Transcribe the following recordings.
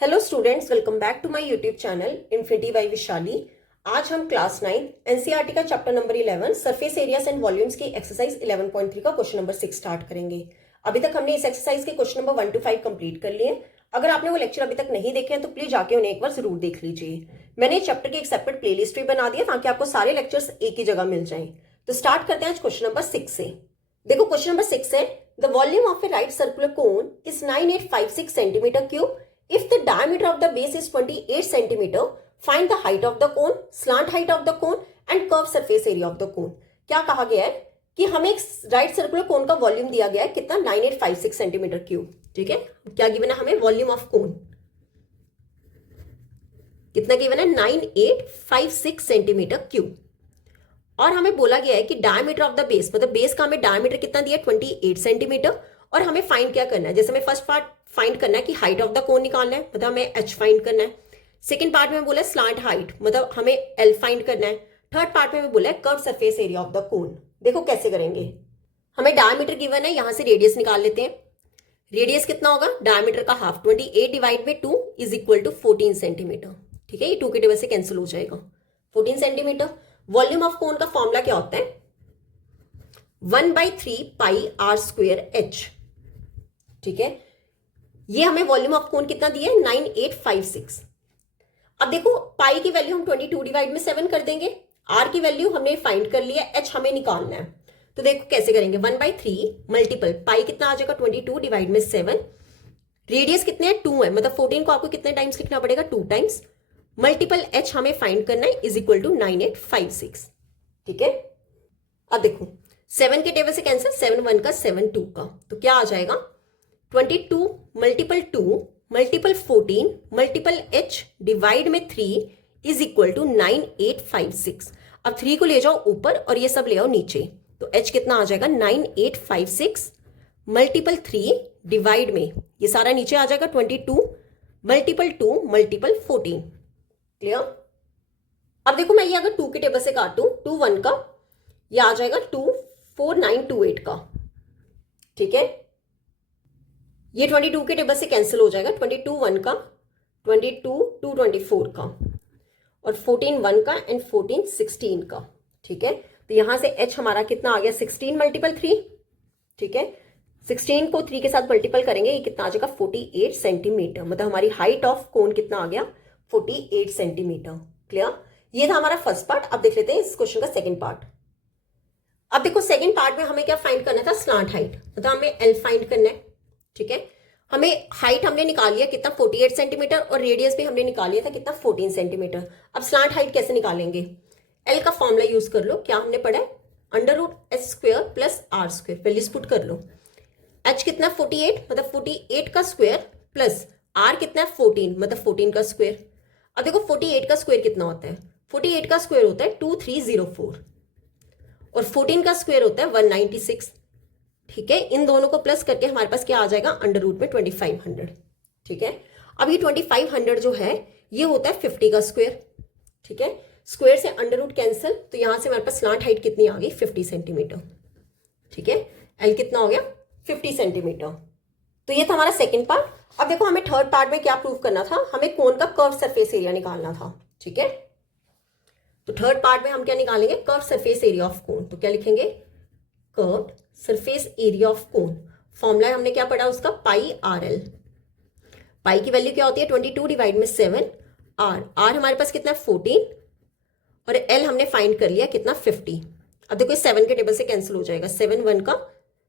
Hello students, welcome back to my YouTube channel infinity by Vishali. आज हम class 9 NCERT का chapter number 11 surface areas and volumes की exercise 11.3 का question number 6 start करेंगे। अभी तक हमने इस एक्सरसाइज के क्वेश्चन नंबर 1 to 5 कंप्लीट कर लिए। अगर आपने वो लेक्चर अभी तक नहीं देखे हैं तो प्लीज जाके उन्हें एक बार जरूर देख लीजिए। मैंने इस चैप्टर की एक सेपरेट प्लेलिस्ट भी बना दिया ताकि आपको सारे लेक्चर्स एक ही जगह मिल जाएं। तो स्टार्ट करते हैं आज क्वेश्चन नंबर 6 से। देखो क्वेश्चन नंबर 6 है, the volume of A right circular cone is 9856 centimetre cube. If the diameter of the base is 28 centimeter, find the height of the cone, slant height of the cone and curved surface area of the cone. क्या कहा गया है कि हमें एक right circular cone का volume दिया गया है कितना 9856 सेंटीमीटर क्यूब. ठीक है, क्या गिवन है हमें? वॉल्यूम ऑफ कोन कितना गिवन है? 9856 सेंटीमीटर क्यूब. और हमें बोला गया है कि डायमीटर ऑफ द बेस, मतलब बेस का हमें डायमीटर कितना दिया? 28 सेंटीमीटर. और हमें फाइंड क्या करना है? जैसे हमें फर्स्ट पार्ट फाइंड करना है कि हाइट ऑफ द कोन निकालना है, मतलब हमें एच फाइंड करना है. सेकंड पार्ट में बोला स्लांट हाइट, मतलब हमें एल फाइंड करना है. थर्ड पार्ट में बोला है curve surface area of the cone. देखो कैसे करेंगे. हमें डायमीटर गिवन है, यहां से रेडियस निकाल लेते हैं. रेडियस कितना होगा? डायमीटर का half 28 divide by 2 is equal to 14 centimetre. ठीक है, ये 2 के टेबल से कैंसिल हो जाएगा. 14 सेंटीमीटर. वॉल्यूम ऑफ कोन का फॉर्मूला क्या होता है? 1/3 पाई आर स्क्वेयर एच. ठीक है, ये हमें वॉल्यूम ऑफ कोन कितना दिया है? 9856. अब देखो पाई की वैल्यू हम 22 डिवाइड में 7 कर देंगे. आर की वैल्यू हमने फाइंड कर लिया, एच हमें निकालना है. तो देखो कैसे करेंगे. 1/3 मल्टीपल पाई कितना आ जाएगा? 22 डिवाइड में 7. रेडियस कितने हैं? 2 है, मतलब 14 को आपको कितने टाइम्स लिखना पड़ेगा? 2 टाइम्स. मल्टीपल एच हमें फाइंड करना है इज इक्वल टू 9856. ठीक है, अब देखो 7 के टेबल से कैंसिल, 7 1 का 7 2 का, तो क्या आ जाएगा? 22 multiple 2 multiple 14 multiple H divide में 3 इज इक्वल टू 9856. अब 3 को ले जाओ ऊपर और ये सब ले आओ नीचे, तो एच कितना आ जाएगा? 9856 मल्टीपल 3 डिवाइड में ये सारा नीचे आ जाएगा 22 मल्टीपल 2 मल्टीपल 14. क्लियर? अब देखो मैं ये अगर 2 के टेबल से काटूं, 2 1 का, ये आ जाएगा 24928 का. ठीक है, ये 22 के टेबल से कैंसिल हो जाएगा. 22 1 का, 22 2 24 का, और 14 1 का एंड 14 16 का. ठीक है, तो यहां से h हमारा कितना आ गया? 16 मल्टीपल 3. ठीक है, 16 को 3 के साथ मल्टीपल करेंगे, ये कितना आ जाएगा? 48 सेंटीमीटर. मतलब हमारी हाइट ऑफ कोन कितना आ गया? 48 सेंटीमीटर. क्लियर? ये था हमारा फर्स्ट पार्ट. अब देख लेते हैं इस क्वेश्चन का सेकेंड पार्ट. अब देखो सेकेंड पार्ट में हमें क्या फाइंड करना था? स्लांट हाइट, मतलब हमें एल फाइंड करना है. ठीक है, हमें हाइट हमने निकाल लिया कितना? 48 सेंटीमीटर, और रेडियस भी हमने निकाल लिया था कितना? 14 सेंटीमीटर. अब स्लांट हाइट कैसे निकालेंगे? एल का फॉर्मूला यूज कर लो. क्या हमने पढ़ा है? Under root H square plus R square. पहले स्पुट कर लो. एच कितना? 48, मतलब 48 का स्क्वेयर, प्लस आर कितना है? 14, मतलब 14 का स्क्वेयर. अब देखो 48 का स्क्वेयर कितना होता है? 48 का स्क्वेयर होता है 2304, और 14 का स्क्वेयर होता है 196. ठीक है, इन दोनों को प्लस करके हमारे पास क्या आ जाएगा? अंडर रूट में 2500. ठीक है, अब ये 2500 जो है ये होता है 50 का स्क्वेयर. ठीक है, स्क्वेयर से अंडर रूट कैंसिल, तो यहां से हमारे पास स्लांट हाइट कितनी आ गई? 50 सेंटीमीटर. ठीक है, एल कितना हो गया? 50 सेंटीमीटर. तो ये था हमारा सेकेंड पार्ट. अब देखो हमें थर्ड पार्ट में क्या प्रूव करना था? हमें कोन का कर्व सरफेस एरिया निकालना था. ठीक है, तो थर्ड पार्ट में हम क्या निकालेंगे? Curve surface area of cone. तो क्या लिखेंगे? Curved surface area of cone. Formula हमने क्या पढ़ा उसका? पाई आर एल. पाई की वैल्यू क्या होती है? 22 डिवाइड में 7. आर हमारे पास कितना? 14, और एल हमने फाइंड कर लिया कितना? 50. अब देखो 7 के टेबल से कैंसिल हो जाएगा. 7 1 का,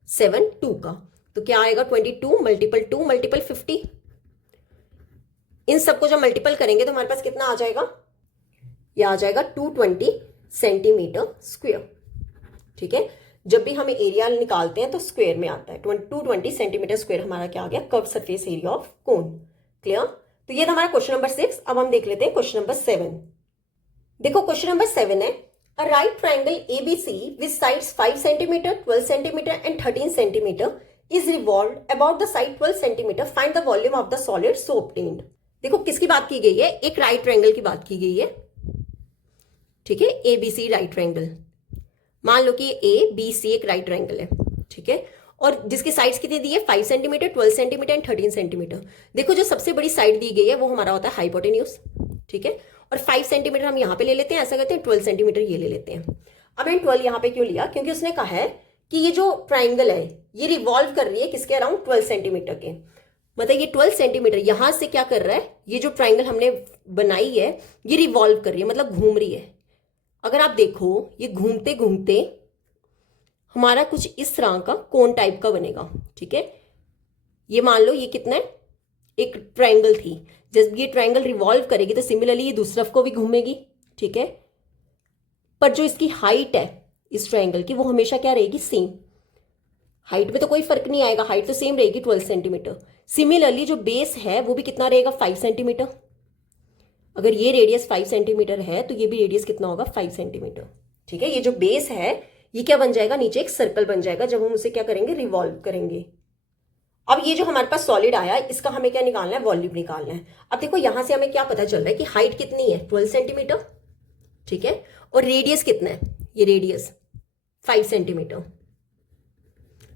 7 2 का, तो क्या आएगा? 22 मल्टीपल 2 मल्टीपल 50. इन सबको जब मल्टीपल करेंगे तो हमारे पास कितना आ जाएगा? यह आ जाएगा 220 सेंटीमीटर स्क्वेयर. ठीक है, जब भी हम एरिया निकालते हैं तो स्क्वायर में आता है. 220 सेंटीमीटर स्क्वायर हमारा क्या आ गया? Curve surface area of cone. Clear? तो ये था हमारा क्वेश्चन नंबर 6. अब हम देख लेते हैं क्वेश्चन नंबर 7. देखो क्वेश्चन नंबर 7 है, a right triangle ABC with sides 5 centimetre 12 centimetre and 13 centimetre is revolved about the side 12 centimetre. Find the volume of the solid so obtained. देखो किसकी बात की गई है? एक राइट ट्राइंगल की बात की गई है. ठीक है, एबीसी राइट ट्राइंगल. मान लो कि ए बी सी एक राइट ट्राइंगल है. ठीक है, और जिसकी साइड्स कितनी दी है 5 सेंटीमीटर, 12 सेंटीमीटर एंड 13 सेंटीमीटर। देखो जो सबसे बड़ी साइड दी गई है वो हमारा होता है हाइपोटेन्यूज, ठीक है। और 5 सेंटीमीटर हम यहाँ पे ले लेते हैं, ऐसा करते हैं 12 सेंटीमीटर ये ले लेते हैं। अब मैंने 12 यहाँ पे क्यों लिया, क्योंकि उसने कहा है कि ये जो ट्राइंगल है ये रिवॉल्व कर रही है किसके अराउंड 12 सेंटीमीटर के, मतलब ये 12 सेंटीमीटर यहां से क्या कर रहा है, ये जो ट्राइंगल हमने बनाई है ये रिवॉल्व कर रही है, मतलब घूम रही है। अगर आप देखो ये घूमते घूमते हमारा कुछ इस तरह का कोन टाइप का बनेगा, ठीक है। ये मान लो ये कितना है, एक ट्राइंगल थी, जब ये ट्राइंगल रिवॉल्व करेगी तो सिमिलरली ये दूसरी तरफ को भी घूमेगी, ठीक है। पर जो इसकी हाइट है इस ट्राइंगल की वो हमेशा क्या रहेगी, सेम। हाइट में तो कोई फर्क नहीं आएगा, हाइट तो सेम रहेगी 12 सेंटीमीटर। सिमिलरली जो बेस है वो भी कितना रहेगा, 5 सेंटीमीटर। अगर ये रेडियस 5 सेंटीमीटर है तो ये भी रेडियस कितना होगा, 5 सेंटीमीटर, ठीक है। ये जो बेस है ये क्या बन जाएगा, नीचे एक सर्कल बन जाएगा जब हम उसे क्या करेंगे, रिवॉल्व करेंगे। अब ये जो हमारे पास सॉलिड आया इसका हमें क्या निकालना है, वॉल्यूम निकालना है। अब देखो यहां से हमें क्या पता चल रहा है कि हाइट कितनी है 12 सेंटीमीटर, ठीक है, और रेडियस कितना है, ये रेडियस 5 सेंटीमीटर,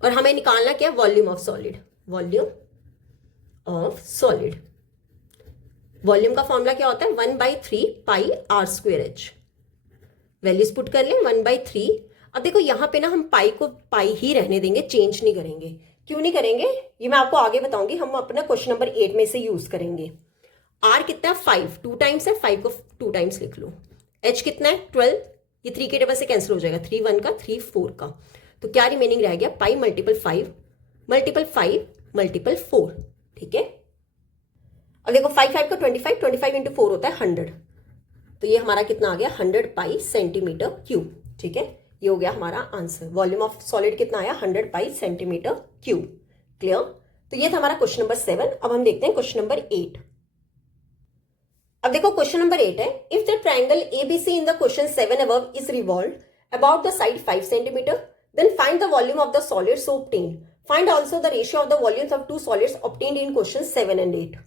और हमें निकालना क्या, volume of solid. Volume of solid, volume का फॉर्मूला क्या होता है, 1/3 pi r square h. Values put कर लें 1/3। अब देखो यहाँ पे ना हम पाई को पाई ही रहने देंगे, चेंज नहीं करेंगे। क्यों नहीं करेंगे ये मैं आपको आगे बताऊंगी, हम अपना क्वेश्चन नंबर 8 में से यूज करेंगे। आर कितना है 5, 2 टाइम्स है, 5 को 2 टाइम्स लिख लो। एच कितना है 12, ये 3 के टेबल से कैंसिल हो जाएगा, 3 1 का 3 4 का, तो क्या रिमेनिंग रह गया, पाई मल्टीपल 5 मल्टीपल 5 मल्टीपल 4, ठीक है। अब देखो 5 5 का 25, 25 इंटू 4 होता है 100, तो ये हमारा कितना आ गया, 100 पाई सेंटीमीटर क्यूब, ठीक है। ये हो गया हमारा आंसर। वॉल्यूम ऑफ सॉलिड कितना आया, 100 पाई सेंटीमीटर क्यूब। क्लियर। तो ये था हमारा क्वेश्चन नंबर 7। अब हम देखते हैं क्वेश्चन नंबर 8। अब देखो क्वेश्चन नंबर 8 है, if the triangle ABC in the question 7 above is revolved about the side 5 centimetre, then find the volume of the solid so obtained. Find also the ratio of the volumes of two solids obtained in question 7 and 8।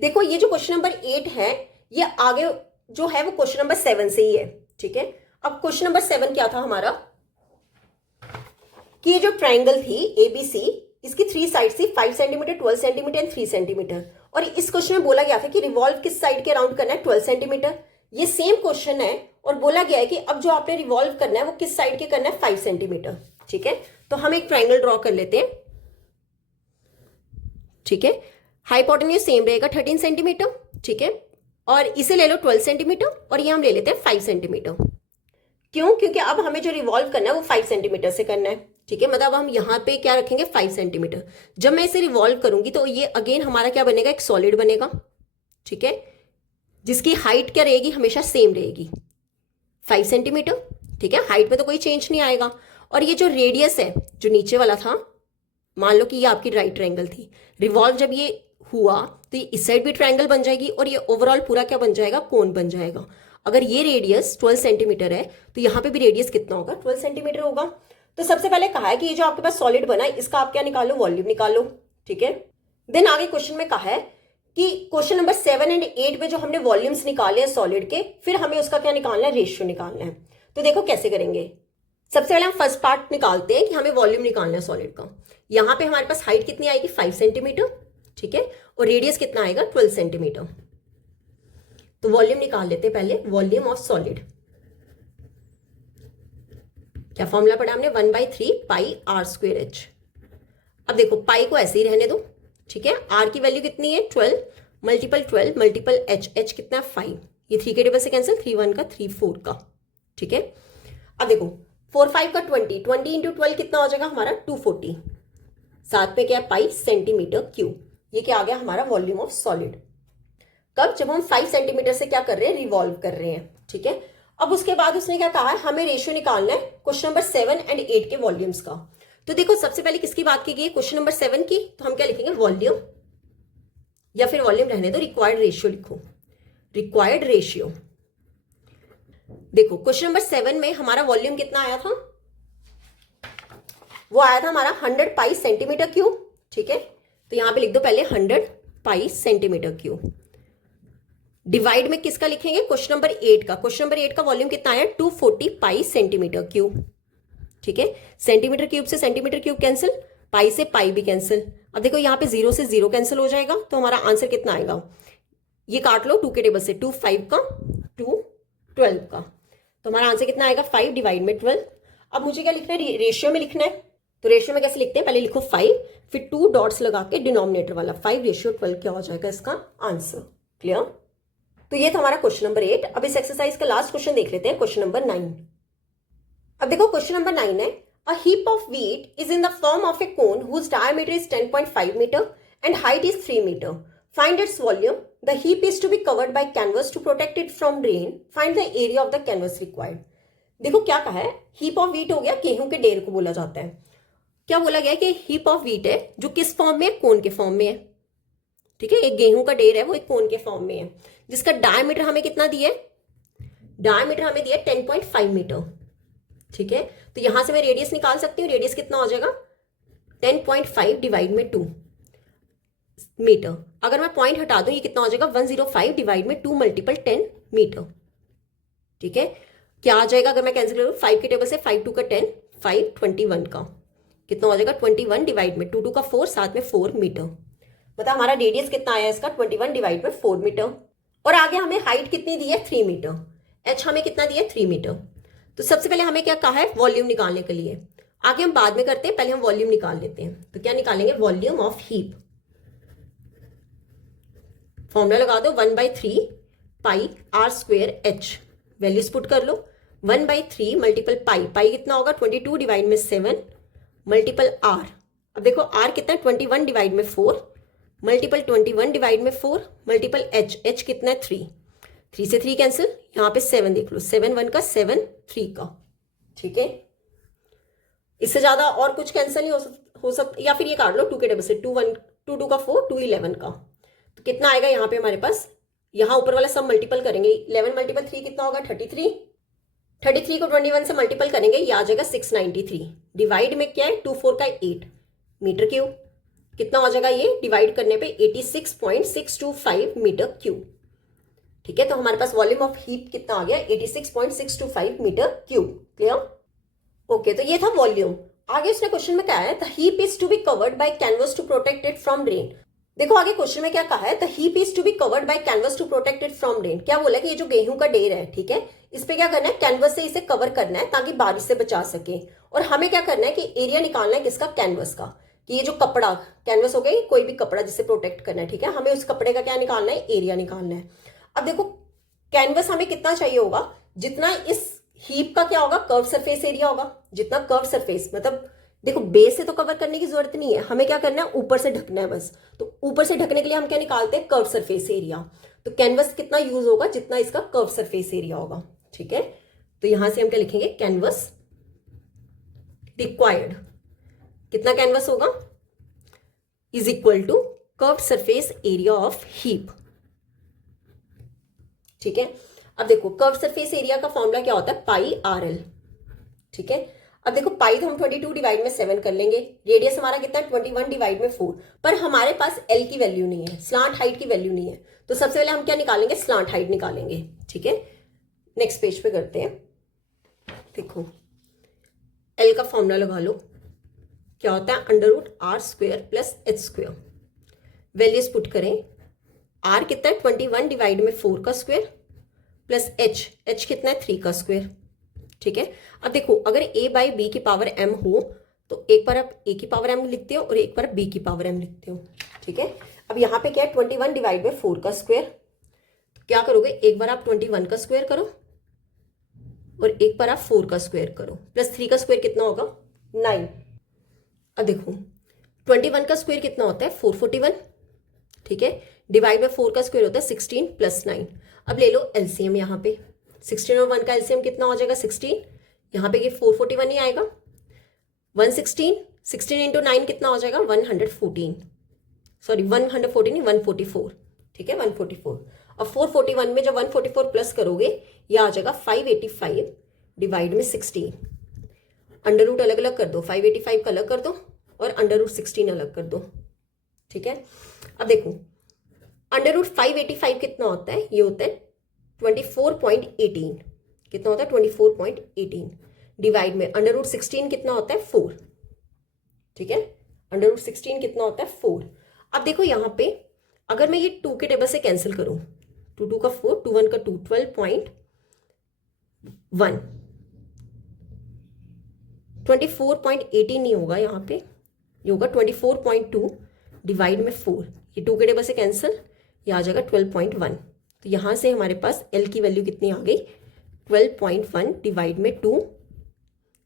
देखो ये जो question number 8 है ये आगे जो है वो question number 7 से ही है, ठीक है। अब क्वेश्चन नंबर 7 क्या था हमारा, कि ये जो ट्राइंगल थी एबीसी, इसकी 3 साइड थी, 5 सेंटीमीटर, 12 सेंटीमीटर एंड 3 सेंटीमीटर, और इस क्वेश्चन में बोला गया था कि रिवॉल्व किस साइड के अराउंड करना है, 12 सेंटीमीटर। ये सेम क्वेश्चन है और बोला गया है कि अब जो आपने रिवॉल्व करना है वो किस साइड के करना है, 5 सेंटीमीटर, ठीक है। तो हम एक ट्राइंगल ड्रॉ कर लेते हैं, ठीक है। हाइपोटेन्यूज सेम रहेगा 13 सेंटीमीटर, ठीक है, और इसे ले लो 12 सेंटीमीटर और ये हम ले लेते हैं 5 सेंटीमीटर। क्यों, क्योंकि अब हमें जो रिवॉल्व करना है वो 5 सेंटीमीटर से करना है, ठीक है। मतलब हम यहाँ पे क्या रखेंगे, 5 सेंटीमीटर। जब मैं इसे रिवॉल्व करूंगी तो ये अगेन हमारा क्या बनेगा, एक सॉलिड बनेगा, ठीक है, जिसकी हाइट क्या रहेगी, हमेशा सेम रहेगी 5 सेंटीमीटर, ठीक है। हाइट में तो कोई चेंज नहीं आएगा। और ये जो रेडियस है जो नीचे वाला था, मान लो कि ये आपकी राइट ट्रायंगल थी, रिवॉल्व जब ये हुआ तो ये इस साइड भी ट्रायंगल बन जाएगी और ये ओवरऑल पूरा क्या बन जाएगा, कोन बन जाएगा। अगर ये रेडियस 12 सेंटीमीटर है तो यहाँ पे भी रेडियस कितना होगा, 12 सेंटीमीटर होगा। तो सबसे पहले कहा है कि ये जो आपके पास सॉलिड बना है इसका आप क्या निकालो, वॉल्यूम निकालो, ठीक है। देन आगे क्वेश्चन में कहा है कि क्वेश्चन नंबर 7 एंड 8 में जो हमने वॉल्यूम्स निकाले हैं सॉलिड के, फिर हमें उसका क्या निकालना है, रेशियो निकालना है। तो देखो कैसे करेंगे। सबसे पहले हम फर्स्ट पार्ट निकालते हैं कि हमें वॉल्यूम निकालना है सॉलिड का। यहाँ पे हमारे पास हाइट कितनी आएगी, 5 सेंटीमीटर, ठीक है, और रेडियस कितना आएगा, 12 सेंटीमीटर। तो वॉल्यूम निकाल लेते हैं पहले, वॉल्यूम ऑफ सॉलिड। क्या फॉर्मूला पढ़ा हमने, 1/3 पाई आर स्क्वायर एच। अब देखो पाई को ऐसे ही रहने दो, ठीक है। आर की वैल्यू कितनी है, 12 मल्टीपल 12 मल्टीपल एच, एच कितना है 5, ये 3 के टेबल से कैंसिल, 3 1 का 3 4 का, ठीक है। अब देखो 4 5 का 20, 20 इंटू 12 कितना हो जाएगा हमारा, 240, साथ में क्या है पाई सेंटीमीटर क्यूब। ये क्या आ गया हमारा वॉल्यूम ऑफ सॉलिड। कब, जब हम 5 सेंटीमीटर से क्या कर रहे हैं, रिवॉल्व कर रहे हैं, ठीक है। अब उसके बाद उसने क्या कहा है, हमें रेशियो निकालना है क्वेश्चन नंबर 7 एंड 8 के वॉल्यूम्स का। तो देखो सबसे पहले किसकी बात की गई है, क्वेश्चन नंबर 7 की, तो हम क्या लिखेंगे, वॉल्यूम, या फिर वॉल्यूम रहने दो, रिक्वायर्ड रेशियो लिखो, रिक्वायर्ड रेशियो। देखो क्वेश्चन नंबर 7 में हमारा वॉल्यूम कितना आया था, वो आया था हमारा 100 पाई सेंटीमीटर क्यूब, ठीक है। तो यहां पे लिख दो पहले 100 पाई सेंटीमीटर क्यूब। डिवाइड में किसका लिखेंगे, क्वेश्चन नंबर 8 का। क्वेश्चन नंबर 8 का वॉल्यूम कितना आया, 240 पाई सेंटीमीटर क्यूब, ठीक है। सेंटीमीटर क्यूब से सेंटीमीटर क्यूब कैंसिल, पाई से पाई भी कैंसिल। अब देखो यहाँ पे 0 से 0 कैंसिल हो जाएगा, तो हमारा आंसर कितना आएगा, ये काट लो 2 के टेबल से, 2 5 का 2 12 का, तो हमारा आंसर कितना आएगा 5 डिवाइड में 12। अब मुझे क्या लिखना है, रेशियो में लिखना है, तो रेशियो में कैसे लिखते हैं, पहले लिखो 5, फिर 2 डॉट्स लगा के डिनोमिनेटर वाला 5:12 क्या हो जाएगा इसका आंसर। क्लियर। तो ये था हमारा क्वेश्चन नंबर 8। अब इस एक्सरसाइज का लास्ट क्वेश्चन देख लेते हैं, क्वेश्चन नंबर 9। अब देखो क्वेश्चन नंबर 9 है, a heap of wheat is in the form of a cone whose diameter is 10.5 metre and height is 3 metre. Find its volume. The heap is to be covered by canvas to protect it from rain. Find the area of the canvas required. देखो क्या कहा है, heap of wheat हो गया, गेहूं के ढेर को बोला जाता है। क्या बोला गया कि हीप ऑफ व्हीट है जो किस फॉर्म में है, कोन के फॉर्म में है। ठीक है, एक गेहूं का ढेर है वो एक कोन के फॉर्म में है, जिसका डायमीटर हमें कितना दिया है, डायमीटर हमें दिया 10.5 मीटर। ठीक है, तो यहां से मैं रेडियस निकाल सकती हूँ, रेडियस कितना हो जाएगा 10.5 डिवाइड में 2 मीटर। अगर मैं पॉइंट हटा दूं ये कितना हो जाएगा 105 डिवाइड में 2 मल्टीपल 10 मीटर। ठीक है, क्या आ जाएगा अगर मैं कैंसिल करूं 5 के टेबल से, 5 2 का 10, 5 21 का कितना हो जाएगा 21 डिवाइड में 2 2 का 4, साथ में 4 मीटर। मतलब हमारा रेडियस कितना आया इसका 21 डिवाइड में 4 मीटर। और आगे हमें हाइट कितनी दी है 3 मीटर, एच हमें कितना दिया है 3 मीटर। तो सबसे पहले हमें क्या कहा है वॉल्यूम निकालने के लिए, आगे हम बाद में करते हैं, पहले हम वॉल्यूम निकाल लेते हैं। तो क्या निकालेंगे, वॉल्यूम ऑफ हीप। फॉर्मूला लगा दो 1/3 pi r square h, values put कर लो। 1/3 मल्टीपल पाई, पाई कितना होगा 22 डिवाइड में 7 मल्टीपल आर। अब देखो आर कितना है 21 डिवाइड में 4 मल्टीपल 21 डिवाइड में 4 मल्टीपल एच, एच कितना है 3, 3 से 3 कैंसिल, यहाँ पे 7 देख लो, 7 1 का 7 3 का। ठीक है, इससे ज्यादा और कुछ कैंसिल नहीं हो सकता, या फिर ये काट लो 2 के टेबल से, 2 1 2 2 का 4 2 11 का। तो कितना आएगा यहाँ पे हमारे पास, यहाँ ऊपर वाला सब मल्टीपल करेंगे, 11 मल्टीपल 3 कितना होगा 33, 33 को 21 से मल्टीपल करेंगे, ये आ जाएगा 693 डिवाइड में क्या है 2 4 का 8 मीटर क्यूब। कितना हो जाएगा ये डिवाइड करने पे 86.625 मीटर क्यूब। ठीक है, तो हमारे पास वॉल्यूम ऑफ हीप कितना आ गया 86.625 मीटर क्यूब। क्लियर। ओके, तो ये था वॉल्यूम। आगे उसने क्वेश्चन में क्या है, the heap is to be covered by canvas to protect it from rain. देखो आगे क्वेश्चन में क्या कहा है, the heap is to be covered by canvas to protect it from rain. क्या बोला कि ये जो गेहूं का ढेर है, ठीक है, इस पे क्या करना है कैनवस से इसे कवर करना है ताकि बारिश से बचा सके। और हमें क्या करना है कि एरिया निकालना है किसका, कैनवस का, कि ये जो कपड़ा कैनवस हो गया कोई भी कपड़ा जिससे प्रोटेक्ट करना है। ठीक है, हमें उस कपड़े का क्या निकालना है, एरिया निकालना है। अब देखो कैनवस हमें कितना चाहिए होगा, जितना इस हीप का क्या होगा कर्व सरफेस एरिया होगा, जितना कर्व सरफेस, मतलब देखो बेस से तो कवर करने की जरूरत नहीं है, हमें क्या करना है ऊपर से ढकना है बस। तो ऊपर से ढकने के लिए हम क्या निकालते हैं कर्व सरफेस एरिया। तो कैनवस कितना यूज होगा, जितना इसका कर्व सरफेस एरिया होगा। ठीक है, तो यहां से हम क्या लिखेंगे, कैनवस रिक्वायर्ड, कितना कैनवस होगा is equal to curve surface area of heap. ठीक है, अब देखो कर्व सरफेस एरिया का फॉर्मूला क्या होता है, पाई आर एल। ठीक है, अब देखो पाई तो हम 22 डिवाइड में 7 कर लेंगे, रेडियस हमारा कितना है 21 डिवाइड में 4, पर हमारे पास एल की वैल्यू नहीं है, स्लांट हाइट की वैल्यू नहीं है। तो सबसे पहले हम क्या निकालेंगे, स्लांट हाइट निकालेंगे। ठीक है, नेक्स्ट पेज पे करते हैं। देखो एल का फॉर्मूला लगा लो, क्या होता है √r square plus H square. Values put करें, आर कितना है 21 डिवाइड में 4 का स्क्वेयर प्लस एच, एच कितना है 3 का स्क्वेयर। ठीक है, अब देखो अगर a बाई बी की पावर m हो तो एक बार आप a की पावर m लिखते हो और एक बार b की पावर m लिखते हो। ठीक है, अब यहाँ पे क्या है 21 डिवाइड में 4 का स्क्वायर, तो क्या करोगे एक बार आप 21 का स्क्वायर करो और एक बार आप 4 का स्क्वायर करो, प्लस 3 का स्क्वायर कितना होगा 9। अब देखो 21 का स्क्वायर कितना होता है 441। ठीक है, डिवाइड में 4 का स्क्वायर होता है 16 प्लस 9। अब ले लो एलसीएम, यहाँ पे 16 और 1 का एलसीएम कितना हो जाएगा 16, यहाँ पे ये 441 ही आएगा। 116, 16 इंटू 9 कितना हो जाएगा 114, सॉरी 114 नहीं 144। ठीक है 144। अब 441 में जब 144 प्लस करोगे ये आ जाएगा 585 डिवाइड में 16। अंडर रूट अलग अलग कर दो, 585 का अलग कर दो और अंडर रूट 16 अलग कर दो। ठीक है, अब देखो अंडर रूट 585 कितना होता है, ये होता है 24.18। कितना होता है 24.18 डिवाइड में अंडर रूट 16 कितना होता है 4। ठीक है, √16 कितना होता है 4। अब देखो यहाँ पे अगर मैं ये 2 के टेबल से कैंसिल करूं, 2 का 4, 2 1 का 2, 12.1, 24.18 नहीं होगा यहाँ पे, ये होगा 24.2 डिवाइड में 4, ये 2 के टेबल से कैंसिल, ये आ जाएगा 12.1। तो यहाँ से हमारे पास एल की वैल्यू कितनी आ गई 12.1 डिवाइड में 2।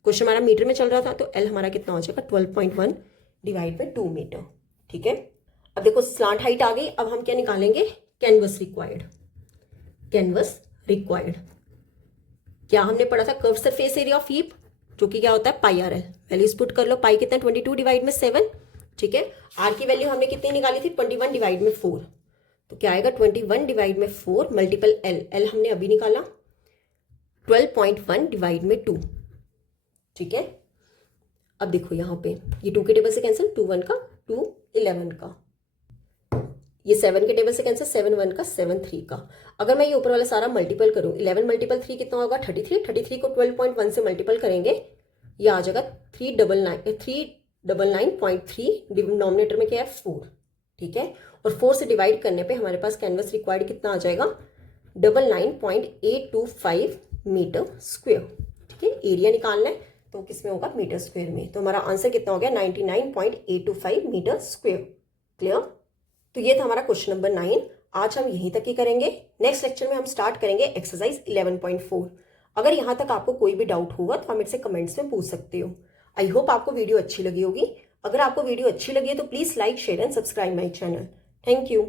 क्वेश्चन हमारा मीटर में चल रहा था तो एल हमारा कितना हो जाएगा 12.1 डिवाइड में 2 मीटर। ठीक है, अब देखो स्लांट हाइट आ गई। अब हम क्या निकालेंगे, कैनवस रिक्वायर्ड। कैनवस रिक्वायर्ड क्या हमने पढ़ा था, curve surface area of heap, जो कि क्या होता है पाई आर एल। वैल्यूज पुट कर लो, पाई कितना 22 डिवाइड में 7। ठीक है, आर की वैल्यू हमने कितनी निकाली थी 21 डिवाइड में 4, तो क्या आएगा 21 डिवाइड में 4 मल्टीपल एल, एल हमने अभी निकाला 12.1 डिवाइड में 2। ठीक है, अब देखो यहाँ पे ये 2 के टेबल से कैंसिल, 2 1 का 2 11 का, ये 7 के टेबल से कैंसिल, 7 1 का 7 3 का। अगर मैं ये ऊपर वाला सारा मल्टीपल करूं, 11 मल्टीपल 3 कितना होगा 33, 33 को 12.1 से मल्टीपल करेंगे, ये आ जाएगा 399.3, डिनोमिनेटर में क्या है 4। ठीक है, और 4 से डिवाइड करने पे हमारे पास कैनवस रिक्वायर्ड कितना आ जाएगा 99.825 मीटर स्क्वेयर। ठीक है, एरिया निकालना है तो किसमें होगा मीटर स्क्वेयर में, तो हमारा आंसर कितना हो गया 99.825 मीटर स्क्वेयर। क्लियर, तो ये था हमारा क्वेश्चन नंबर 9। आज हम यहीं तक ही करेंगे, नेक्स्ट लेक्चर में हम स्टार्ट करेंगे एक्सरसाइज 11.4। अगर यहाँ तक आपको कोई भी डाउट होगा तो आप मेरे से कमेंट्स में पूछ सकते हो। आई होप आपको वीडियो अच्छी लगी होगी। अगर आपको वीडियो अच्छी लगी है तो please like share and subscribe my channel. Thank you.